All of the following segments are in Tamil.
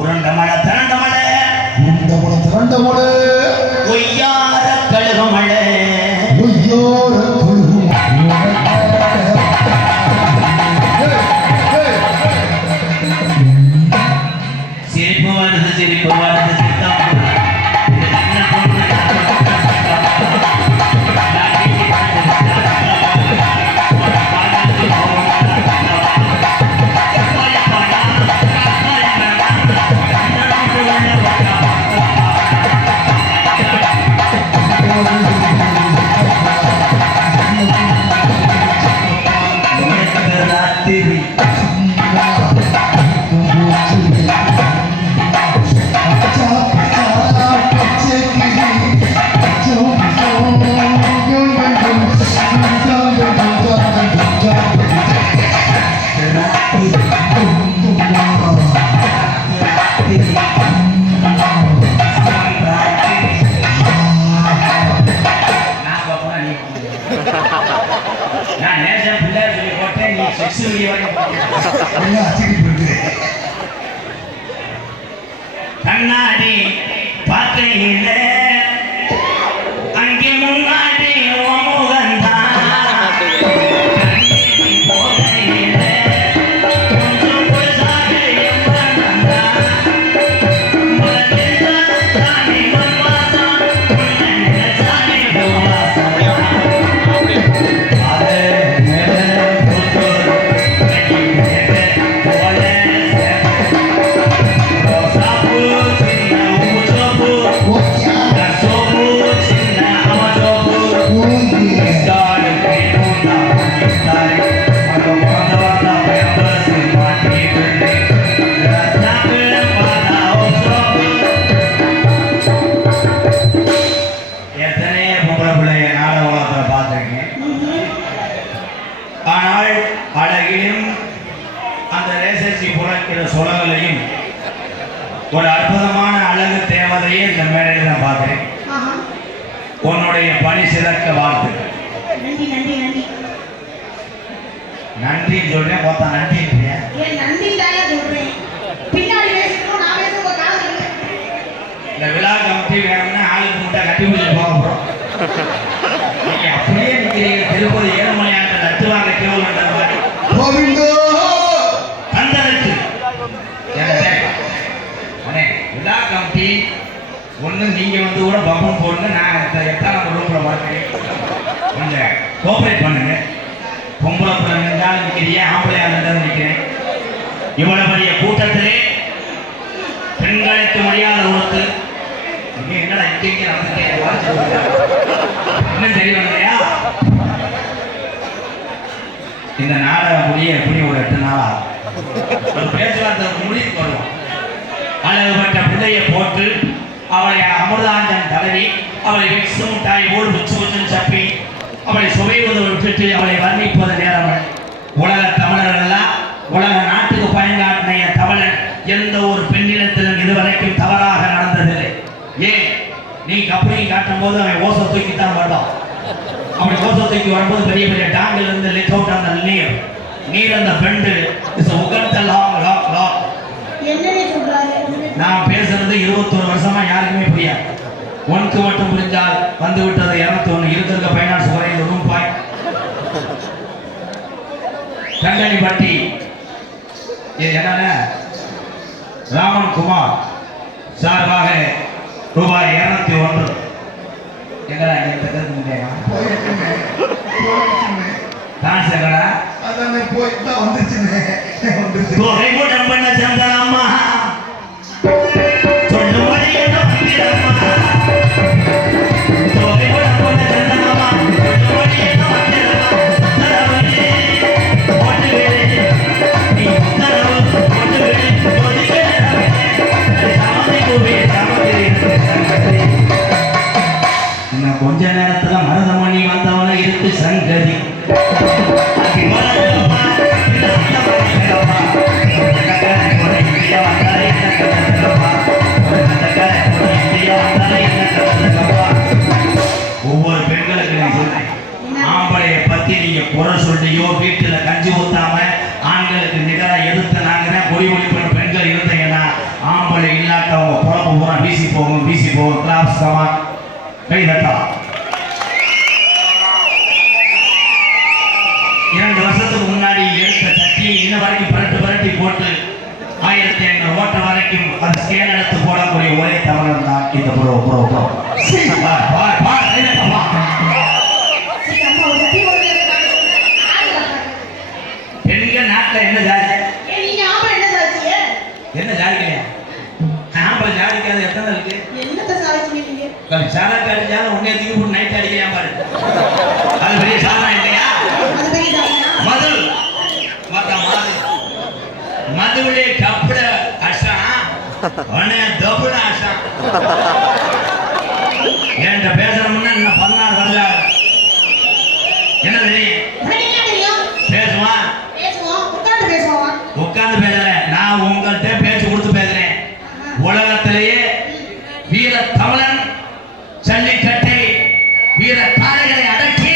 உருண்ட மழை திரண்ட மழை உருண்ட மழை திரண்ட மழை ஒய்யார கழுக மழை ஒய்யார கழுகு சிரிப்பு வருது சித்தம் கண்ணாடி பார்க்கையில அங்கே முன்னாடி சொலகளையும் ஒரு அற்புதமான அழகு தேவதையை இந்த மேடையில் நான் பார்க்கிறேன். உன்னுடைய பணி சிறக்க வாழ்த்துக்கள். நன்றி சொல்றேன் பார்த்தா நன்றி இந்த விழா கமிட்டி வேணும்னா ஆளுக்கு முட்டை கட்டி பிடிச்சி போக போறோம். நீங்க அப்படியே நிற்கிறீங்க. திருப்பதி ஏழுமலையாண்ட நட்டுவாங்க கேவல் விழா கமிட்டி ஒன்று நீங்க வந்து கூட பம்பம் போடுங்க. நான் இந்த 8ஆம் நம்பர் ரூம்ல பார்க்கிறேன். கொஞ்சம் கோஆபரேட் பண்ணுங்க. பொம்பளை பிள்ளை நின்றாலும் நிற்கிறீங்க, ஆம்பளையா நின்றாலும் நிற்கிறேன். இவ்வளவு பெரிய கூட்டத்திலே பெண்களுக்கு மரியாதை கொடுத்து என்னடா இங்கே இன்னும் சரி பண்ணலையா? இந்த நாடகம் முடிய எப்படி ஒரு 8 நாள் ஆகும். ஒரு பேச்சுவார்த்தை முடிவுக்கு வருவோம். அழகுபட்ட பிள்ளையை போட்டு அவளை அமிர்தாஞ்சன் தடவி அவளை விக்ஸு முட்டாய் ஓடு உச்சு உச்சுன்னு சப்பி அவளை சுவைவதை விட்டுட்டு அவளை வர்ணிப்பது நேரம். உலக தமிழர்கள்லாம் உலக நாட்டுக்கு பயன்காட்டின தமிழன் எந்த ஒரு பெண்ணிடத்திலும் இதுவரைக்கும் தவறாக நடந்ததில்லை. ஏன் நீ கப்பலையும் காட்டும் போது அவன் ஓசை தூக்கித்தான் வருவான். அப்படி ஓசை தூக்கி வரும்போது பெரிய பெரிய டாங்கில் இருந்து லிக் அவுட் அந்த நீர் அந்த பெண்டு நான் பேசுறது 21 வருஷமா யாருக்குமே புரியாது. ஒன்க்கு மட்டும் புரிஞ்சால் வந்து விட்டது 201 இருக்கிற பைனான்ஸ் குறையில் ரூபாய் கண்டனிப்பட்டி என்ன ராமன் குமார் சார்பாக ரூபாய் 201 எங்கடா அம்மா கொஞ்ச நேரத்துல மருதமணி வந்தவன இருக்கு சங்கதி. ஒவ்வொரு பெண்களுக்கு நீ சொல்றேன், ஆம்பளைய பத்தி நீங்க குறை சொல்லியோ வீட்டுல கஞ்சி ஊத்தாம ஆண்களுக்கு நிகரா எதிர்த்து நாங்க தான் பொடி பொடி பெண்கள் இருந்தீங்கன்னா போகும் வீசி போகும் கிளாப்ஸ் கமான் கை தட்டலாம் 2 வருஷத்துக்கு முன்னாடி எடுத்த சட்டியை இன்ன வரைக்கும் புரட்டி போட்டு 1500 ஓட்ட வரைக்கும் அது ஸ்கேன் எடுத்து போடக்கூடிய ஒரே தமிழன் தான் இந்த ப்ரோ பெண்கள் நாட்டில் என்ன ஜாதி என்ன ஜாதி கிடையாது ஆம்பளை ஜாதிக்காது எத்தனை இருக்கு சாதா அடிச்சாலும் உன்னே தூக்கி போட்டு நைட் அடிக்கிறேன் பாரு அது பெரிய சாதனா இல்லையா மதுவிலே கப்பட அஷான் உடனே தபுட அஷான் என்கிட்ட பேசணும்னா இன்னும் 16 வரல என்ன தெரியும் பேசுவான் உட்கார்ந்து பேசுறேன் நான் உங்கள்கிட்ட பேச்சு கொடுத்து பேசுறேன் உலகத்திலேயே வீர தமிழன் ஜல்லிக்கட்டை வீர காளைகளை அடக்கி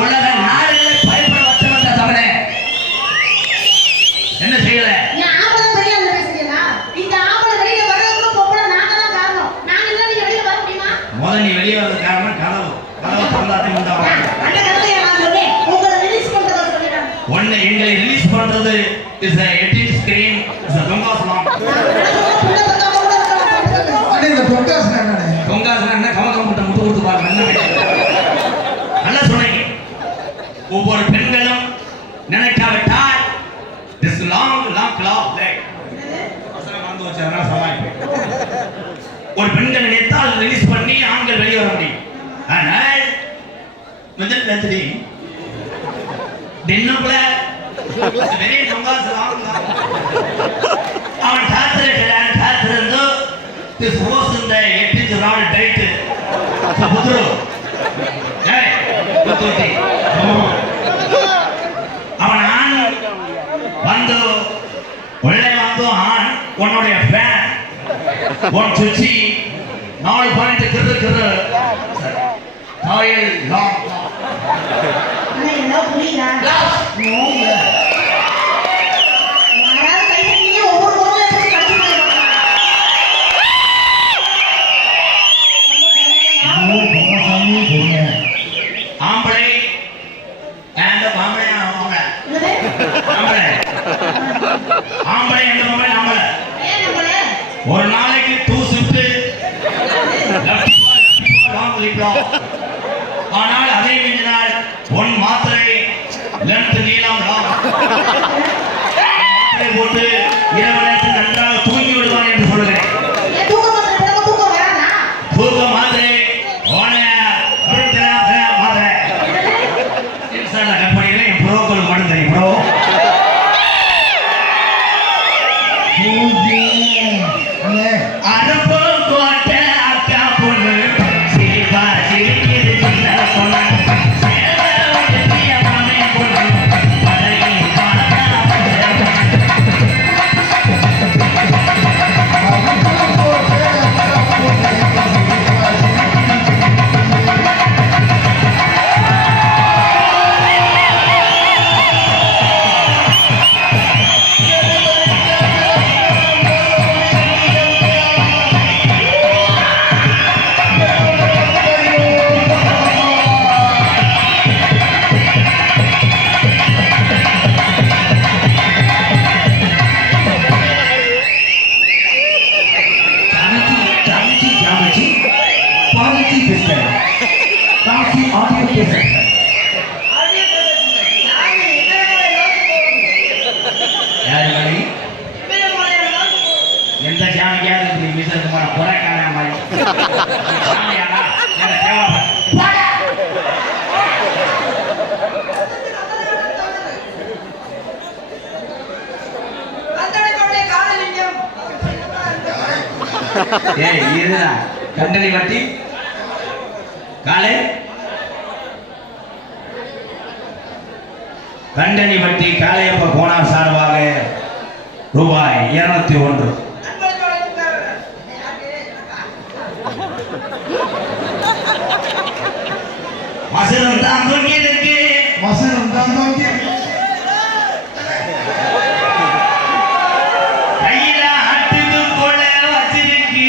உலக நாடுகளை பயப்பட வச்சவன் தமிழன் என்ன செய்யல முதல் நீ வெளியே வர்றது காரணம் கதவு திறந்தாத்தையும் ஒன்னு எங்களை ரிலீஸ் பண்றது is a 18 screen is a தொங்காசனம் தொங்காசனம் கமகம் முட்டை முட்டு கொடுத்து பாருங்க நல்லா சொன்னீங்க ஒவ்வொரு பெண்களும் நினைக்காவிட்டால் this long clock leg வந்து வச்சு அதனால சமாளிப்பேன் ஒரு பெண்கள் நினைத்தால் ரிலீஸ் பண்ணி ஆண்கள் வெளியே வர முடியும் ஆனால் முதல் நன்றி தின்னுக்குள்ள வெரி தொங்காசனம் அவன் காத்திருந்து this was in the 8th round date புதுரு ஏய் புதுட்டி அவன் ஆண் வந்து உள்ளே வந்து ஆண் உன்னுடைய ஃபேன் ஒன் சுச்சி 4 பாயிண்ட் கிரு காயில் லாங் ஆம்பளை எந்த ஆம்பளை ஒரு நாளைக்கு 2 ஷிஃப்ட் ஆனால் அதே மிஞ்சினால் 1 மாத்திரை லென்த் நீளம் மாத்திரை போட்டு இரவு நேரத்தில் நன்றாக தூங்கி விடுவான் என்று சொல்கிறேன் தூக்க மாத்திரை கம்பெனியில் என் ப்ரோக்கள் மட்டும் தெரியும் ப்ரோ அரபு கோட்டை அக்கா பொண்ணு சிரிப்பா சிரிக்கிறது சின்ன பொண்ணு எந்த ஜாமிக்காவது மிசத்துமான புறக்கான மாதிரி ஜாமியானா எனக்கு ஏய் இதுதான் கண்டனை பட்டி காலை கண்டனிப்பட்டி காளையப்ப கோனார் சார்பாக ரூபாய் 201. மசனம் தான் தூங்கியிருக்கு. கையில அட்டுக்கு போல வச்சிருக்கு.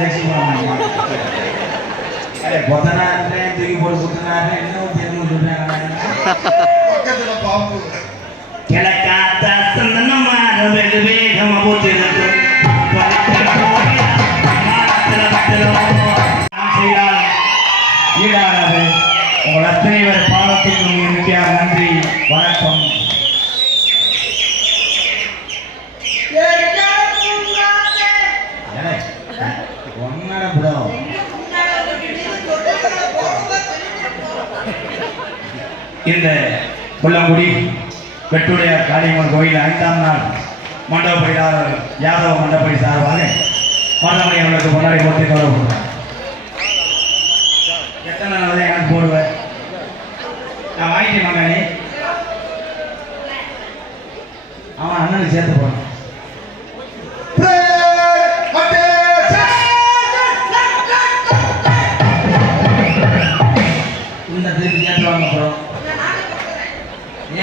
ஜெர்சி போட மாட்டேன். கொத்தனாரு தூக்கி போட்டு குத்தினாரு இன்னும் தெரிஞ்சு சொல்றாங்க. பக்கத்துல பாம்பு. கிழக்காத்த சந்தனமான வெகு வேகமா போட்டு ஈடானது. உங்கள் அத்தனை பேர் பாடத்துக்கும் மிக நன்றி. வணக்கம். இந்த கொல்லங்குடி வெட்டுடைய காளியம்மன் கோயில் 5ஆம் நாள் மண்டபப்படியாளர் யாதவ மண்டபப்படி சார்பாக மண்டபப்படி அவர்களுக்கு முன்னாடி போட்டு கௌரவப்படுறாங்க. எத்தனை நாள் எனக்கு போடுவேன் நான் வாங்கிட்டேன் மகனே. அவன் அண்ணனுக்கு சேர்த்து போறான். இந்த திருப்பி கேட்டுவாங்க ப்ரோ.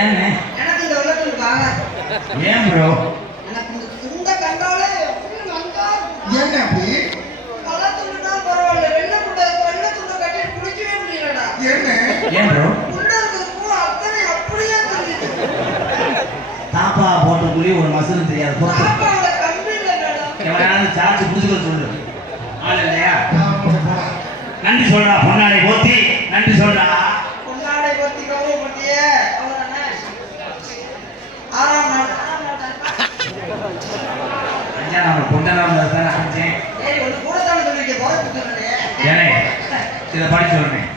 ஏன்னு ஏன் ப்ரோ? ஏன் அப்படி? ஏன் ப்ரோ? தாப்பா போட்ட குழி ஒரு மசூல் தெரியாது. எவனாவது சார்ஜ் புதுசுகள் சொல்லு. ஆள் இல்லையா? நன்றி சொல்றா பொன்னாடை போத்தி. நன்றி சொல்றா பொன்னாடை போத்தி கௌரவப்பட்டிய ஐயா நான் பொன்னராம தான் அடிச்சேன். ஏனே இதை படிச்சு சொல்றேன்.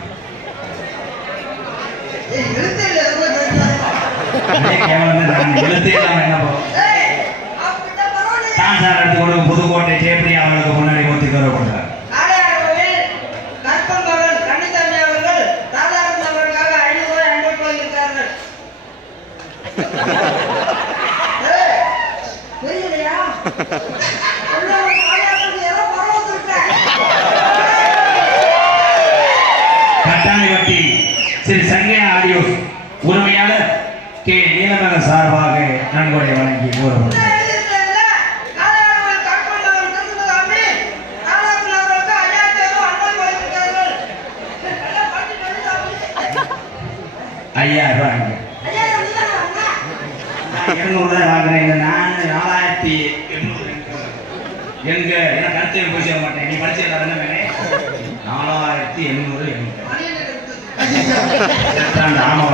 எழுத்தே இல்லாம என்ன போகும்? தான் சார் எடுத்து கொடுக்கும் புதுக்கோட்டை ஜெயப்பிரியா அவர்களுக்கு முன்னாடி போத்தி கௌரவப்படுறார். கட்டாணிவட்டி ஸ்ரீ சங்கையா ஆடியோஸ் உரிமையாளர் கே நீலமேக சார்பாக நன்கொடை வழங்கி கூறப்பட்டது. ₹5000 ₹200 வாங்குறேன். நான் 4800 எங்க எனக்கு கருத்தை போய் செய்ய மாட்டேன். நீ படிச்சிருக்க என்ன வேணே 4800 ஆமா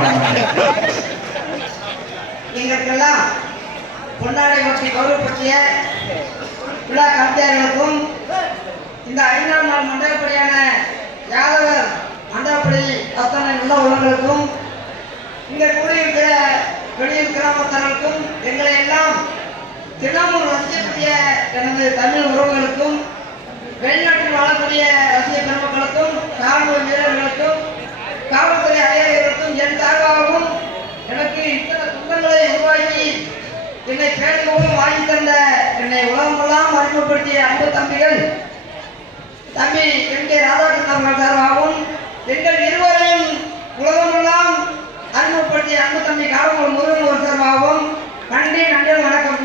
எங்களுக்கெல்லாம் பொன்னாடை பற்றி கௌரவப்பட்டிய விழா கருத்தியாளர்களுக்கும் இந்த 5ஆம் நாள் மண்டபப்படியான யாதவர் மண்டபப்படி அத்தனை உள்ள உள்ளவர்களுக்கும் இங்கே கூடியிருக்கிற வெளியூர் கிராமத்தார்களுக்கும் எங்களை எல்லாம் தினமும் ரசிக்கக்கூடிய எனது தமிழ் உறவுகளுக்கும் வெளிநாட்டில் வாழக்கூடிய ரசிக பெருமக்களுக்கும் ராணுவ வீரர்களுக்கும் காவல்துறை அதிகாரிகளுக்கும் என் சார்பாகவும் எனக்கு இத்தனை துன்பங்களை உருவாக்கி என்னை பேருக்கும் வாங்கி தந்த என்னை உலகமெல்லாம் அறிமுகப்படுத்திய அன்பு தம்பிகள் தம்பி எம் கே ராதாகிருஷ்ணன் அவர்கள் சார்பாகவும் எங்கள் இருவரையும் உலகமெல்லாம் அறிமுகப்படுத்திய அன்பு தம்பி காவல் முருகன் ஒரு சார்பாகவும் நன்றி நன்றி வணக்கம்.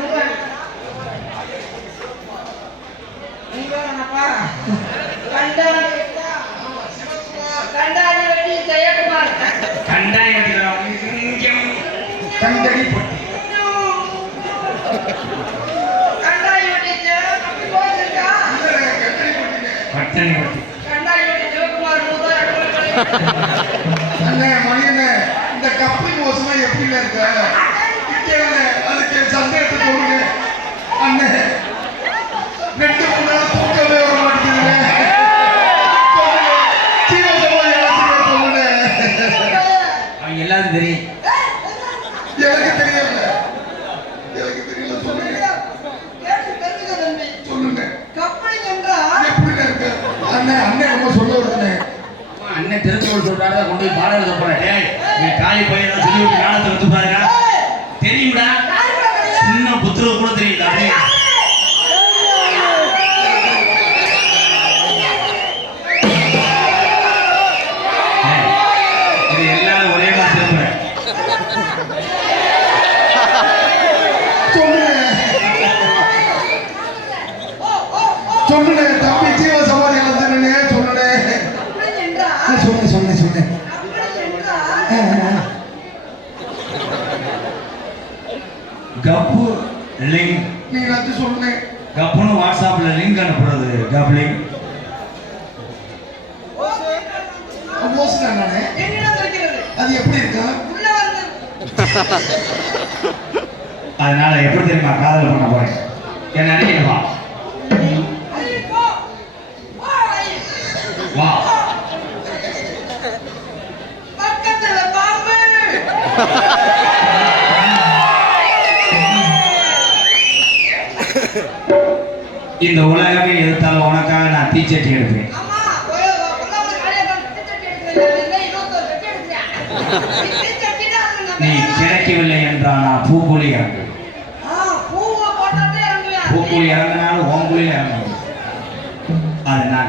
கண்டாடி வெட்டி ஜெயக்குமார் கண்டடி பொட்டி. கண்டாடி வெட்டி கண்டாடி வெட்டி ஜெயக்குமார் அண்ணே மணியண்ணே இந்த கப்பலிங் மோசமா எப்படில இருக்க? அதுக்கு சந்தேகத்தை தோணுங்க அண்ணே. 2-3 நாள் தூக்கவே வர மாட்டேங்குது. அவங்க எல்லாரும் தெரியும். எனக்கு தெரியல. சொல்லுங்க சொல்லுங்க. கப்பலிங் என்றால் எப்படி இருக்கு அண்ணே? அண்ணே ரொம்ப சொல்ல வருதுண்ணே. அண்ணன் திருக்குறள் சொல்றாரு கொண்டு போய் பாடம் எழுத போறேன். டேய் நீ காய் பையன் சொல்லி விட்டு நாடத்தை வந்து பாருங்க தெரியும்டா. சின்ன புத்திர கூட தெரியுது. அப்படியே இது எல்லாரும் ஒரே மாதிரி திரும்புறேன். சொல்லுங்க சொல்லுங்க தம்பி ஜீவ கப்ளி ஓசுனா நானே என்னிடம் இருக்கிறது. அது எப்படி இருக்கும் உள்ள வந்து அதனால எப்படி தெரியுமா காதல் பண்ண போறேன் என்ன நினைக்கிறேன் வா ஐயோ, போ. போ, ஐயோ. வா பக்கத்துல பாம்பு. இந்த உலகமே எதிர்த்தாலும் உனக்காக நான் தீச்சட்டி எடுப்பேன் ஆமா, கொல்லாம காலையில தான் தீச்சட்டி எடுக்கிறேன். இல்லை, இன்னொருத்தர் சட்டி எடுக்கிறேன். தீச்சட்டினா அது நம்ம நீ கிடைக்கவில்லை என்றால் நான் பூக்குழி இறங்கு பூவை போட்டாலே இறங்குவேன். பூக்குழி இறங்கினாலும் ஓங்குழியில் இறங்கணும் அதனால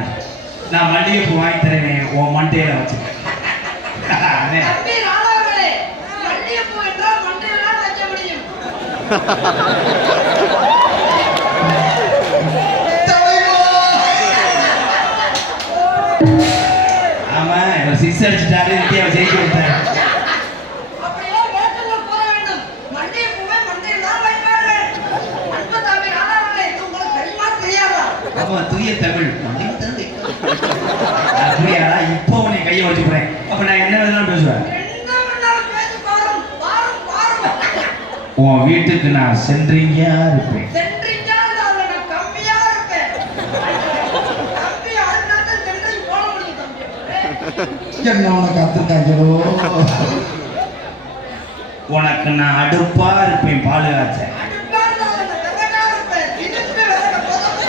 நான் மல்லிகைப்பூ வாங்கி தருவேன் உன் மண்டையில வச்சுக்கேன் தம்பி ராதாவர்களே, மல்லிகைப்பூ என்றால் மண்டையில் தான் வைக்க முடியும். தலைவா ஆமா இவர் சிக்ஸ் அடிச்சுட்டாரு இந்தியாவை ஜெயிச்சு விட்டாரு அப்படியெல்லாம் வேட்டல்ல கூற வேண்டும். மல்லிகைப்பூவை மண்டையில் தான் வைப்பார்கள். அன்பு தம்பி ராதாவர்களே, இது உங்களுக்கு தெரியுமா தெரியாதா? அப்ப தூய தமிழ் அப்படியாடா இப்போ உன்னை கையை வச்சுக்கிறேன் அப்ப நான் என்ன வேணாலும் பேசுவேன் என்ன வேணாலும் பேசி பாரும், பாரும், பாரும். உன் வீட்டுக்கு நான் சென்றீங்கயா இருப்பேன் சென்றிஞ்சால் அதுல நான் கம்மியா இருப்பேன். தம்பி அதனால சென்றிங் போட முடியும் தம்பி. என்ன உனக்கு அத்துக்காங்களோ உனக்கு நான் அடுப்பா இருப்பேன் பால் காய்ச்ச அடுப்பால் அதுல நான் விறகா இருப்பேன். திருப்பி விறக புதப்பு.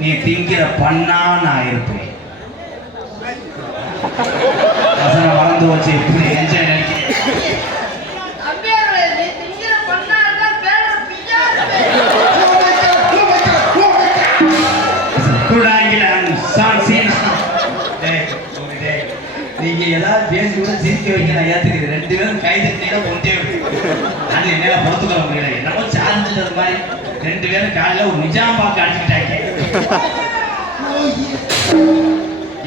நீ திங்கிற பண்ணா நான் இருப்பேன் வசனம் மறந்து வச்சு எப்படி என்ஜாய் நினைக்கிறேன் தம்பியார்களே, நீ திங்கிற பண்ணா இருந்தால் பேர பிய்யா இருப்பேன். நீங்க ஏதாவது பேசி கூட சிரிக்க வைக்க நான் ஏத்துக்கிறேன் ரெண்டு பேரும் கைது கொண்டே அது என்னால பொறுத்துக்கொள்ள முடியல என்னமோ சார்ந்துட்டது மாதிரி ரெண்டு பேரும் காலையில ஒரு நிஜாம் பார்க்க அடிச்சுட்டாங்க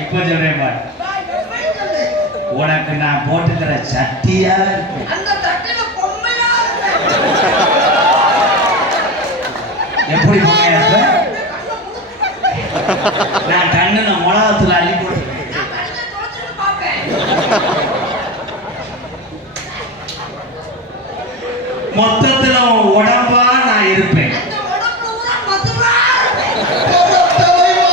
இப்ப சொல்றேன் பாரு உனக்கு நான் போட்டுக்கிற சட்டியா இருப்பேன் அந்த தட்டில பொம்மையா இருப்பேன். எப்படி பொம்மையா இருப்பேன் நான் கண்ணு நான் மிளகாத்துல அள்ளி போட்டு நான் கண்ணை துடைச்சுட்டு பார்ப்பேன். மொத்தத்துல உன் உடம்பா நான் இருப்பேன் அந்த உடம்புல பூரா மதுரா இருப்பேன். தலைவா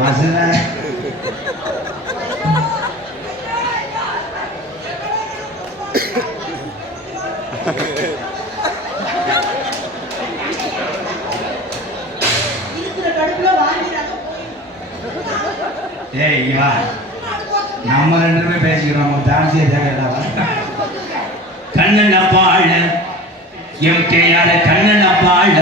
மசுரா இருக்கிற கடுப்புல வாங்கிடாத போய். ஏய் இங்க வா நம்ம ரெண்டு பேரும் பேசிக்கிறோம் நம்ம டான்ஸே தேவையில்ல கண்ணன் அப்பாள் எம் கேயால கண்ணன் அப்பாள்